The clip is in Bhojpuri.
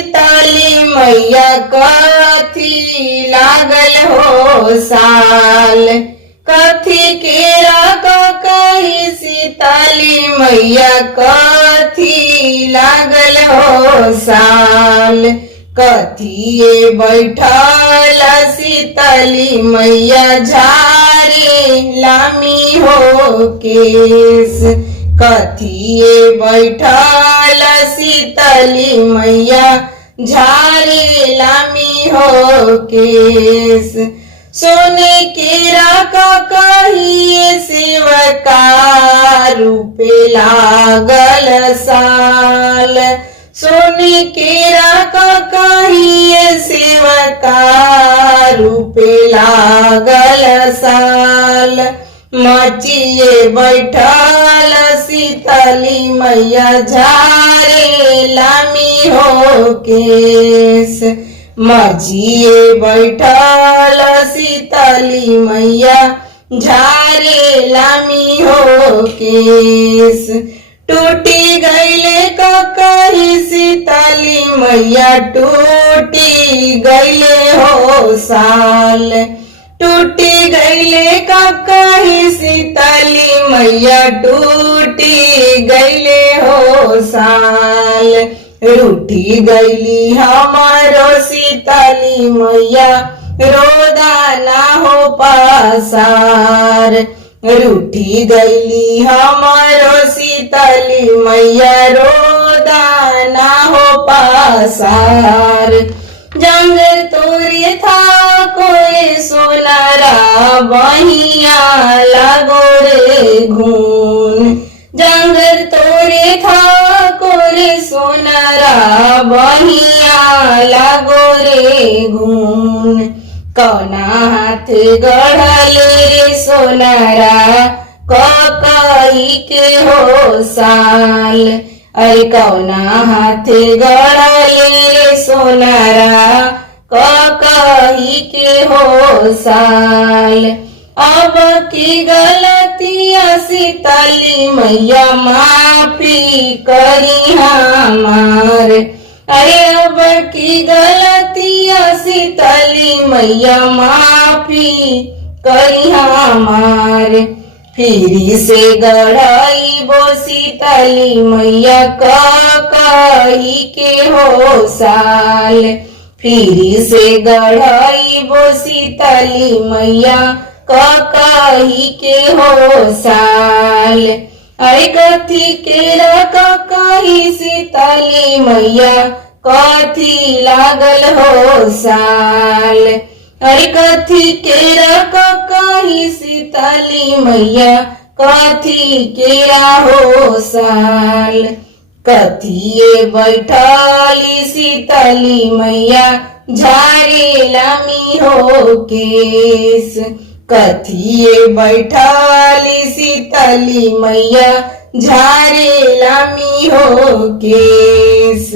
शीतली मैया कथी लागल हो साल। कथी केरा कही शीतली मैया कथी लागल हो साल। कथिए बैठल शीतली मैया झारे लामी हो केस। कथिए बैठल शीतली मैया झारे लामी हो केस। सोने केरा कहिए सेवका रूपे लागल साल। सोने केरा कहिए सेवका रूपे लागल साल। मचिए बैठल शीतली मैया झारे लामी हो केस। मचिए बैठल शीतली मैया झारे लामी हो केस। टूटी गईले कही शीतली मैया टूटी गईले हो साल। टूटी गईले कही शीतली मैया टूटी गईले हो साल। रूठी गईली हमारो शीतली मैया रोदाना हो पासार। रूठी गईली हमारो शीतली मैया रोदाना हो पासार। जंग तोरे था कोई सोनारा बहिया लागो रे घून। जंग तोरे था कोरे सोनारा बहिया लागो रे घून। कौना हाथ गढ़ल रे सोनारा कई के हो साल। अरे कौना हाथ गढ़ल रे सोनारा कई के हो साल। अब की गलतिया शीतली मैया माफी करी हमार। अरे अब की गलतिया शीतली मैया माफी करी हमार। फिरी से गढ़ाई बो शीतली मैया कही के हो साल। फिरी से गढ़ाई बो शीतली मैया कही के हो साल। अरे कथी केरा कही शीतली मैया कथी लागल हो साल। अरे कथी केरा कही शीतली मैया कथी केरा हो साल। कथिए बैठली शीतली मैया झारे लामी हो केस। कथिए बैठली शीतली मैया झारे लामी हो केस।